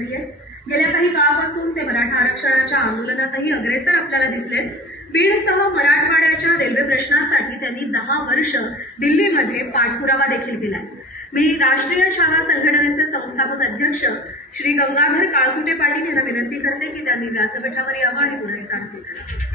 केली आहे। गेल्या काही काळापासून ते मराठा आरक्षणाच्या आंदोलनातही अग्रेसर आपल्याला दिसलेत। बीडसह मराठवाड्याच्या रेल्वे प्रश्नासाठी त्यांनी 10 वर्ष दिल्लीमध्ये पाठपुरावा देखील केलाय। मी राष्ट्रीय छावा संघटनेचे संस्थापक अध्यक्ष श्री गंगाधर काळकुटे पाटील यांना विनंती करते की त्यांनी व्यासपीठावर यावं आणि पुरस्कार स्वीकारावा।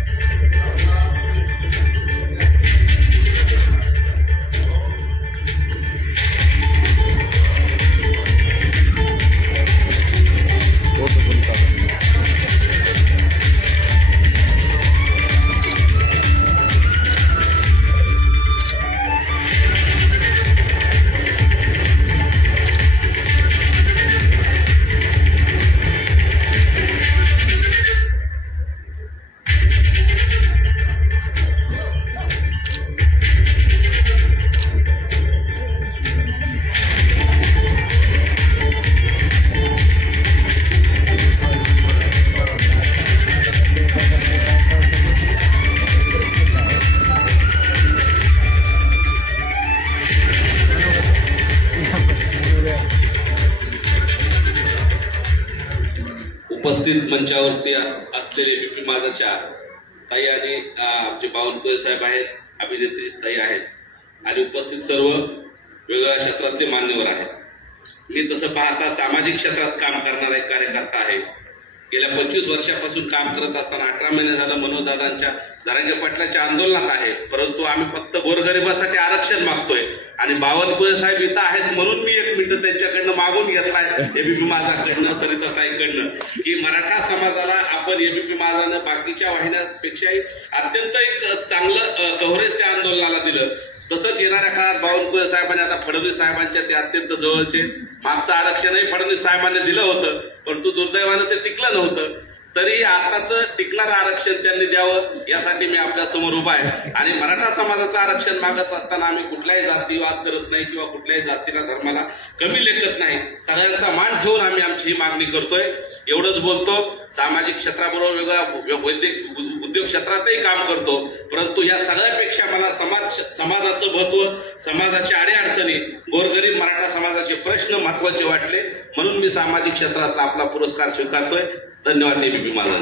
उपस्थित मंचावरती असलेले बीपी माझाच्या ताई आणि आमचे बावनकुळे साहेब आहेत, अभिनेत्री ताई आहेत आणि उपस्थित सर्व वेगवेगळ्या क्षेत्रातले मान्यवर आहेत। मी तसं पाहता सामाजिक क्षेत्रात काम करणारा एक कार्यकर्ता आहे। गेल्या 25 वर्षापासून काम करत असताना 18 महिने झालं मनोजदादांच्या जरांगे पाटलाच्या आंदोलनात आहे, परंतु आम्ही फक्त गोरगरिबासाठी आरक्षण मागतोय आणि बावनकुळे साहेब इथं आहेत म्हणून मी 1 मिनिट त्यांच्याकडनं मागून घेतलाय एबीपी माझाकडनं, सरिताताईकडनं, की मराठा समाजाला आपण एबीपी माझानं बाकीच्या वाहिन्यांपेक्षाही अत्यंत एक चांगलं कव्हरेज त्या आंदोलनाला दिलं। तसंच येणाऱ्या काळात बावनकुळे साहेबांनी आता फडणवीस साहेबांच्या ते अत्यंत जवळचे मागचं आरक्षणही फडणवीस साहेबांनी दिलं होतं, परंतु दुर्दैवानं ते टिकलं नव्हतं। तरी आताचं टिकणारं आरक्षण त्यांनी द्यावं यासाठी मी आपल्या समोर उभा आहे आणि मराठा समाजाचं आरक्षण मागत असताना आम्ही कुठल्याही जातीवाद करत नाही किंवा कुठल्याही जातीला धर्माला कमी लेखत नाही, सगळ्यांचा मान ठेवून आम्ही आमची ही मागणी करतोय। एवढंच बोलतो। सामाजिक क्षेत्राबरोबर वेगळ्या वैद्यकीय उद्योग क्षेत्रातही काम करतो, परंतु या सगळ्यापेक्षा मला समाजाचं महत्व, समाजाच्या अडीअडचणी, गोरगरीब मराठा समाजाचे प्रश्न महत्वाचे वाटले म्हणून मी सामाजिक क्षेत्रातला आपला पुरस्कार स्वीकारतोय। धन्यवाद एबीपी माझा।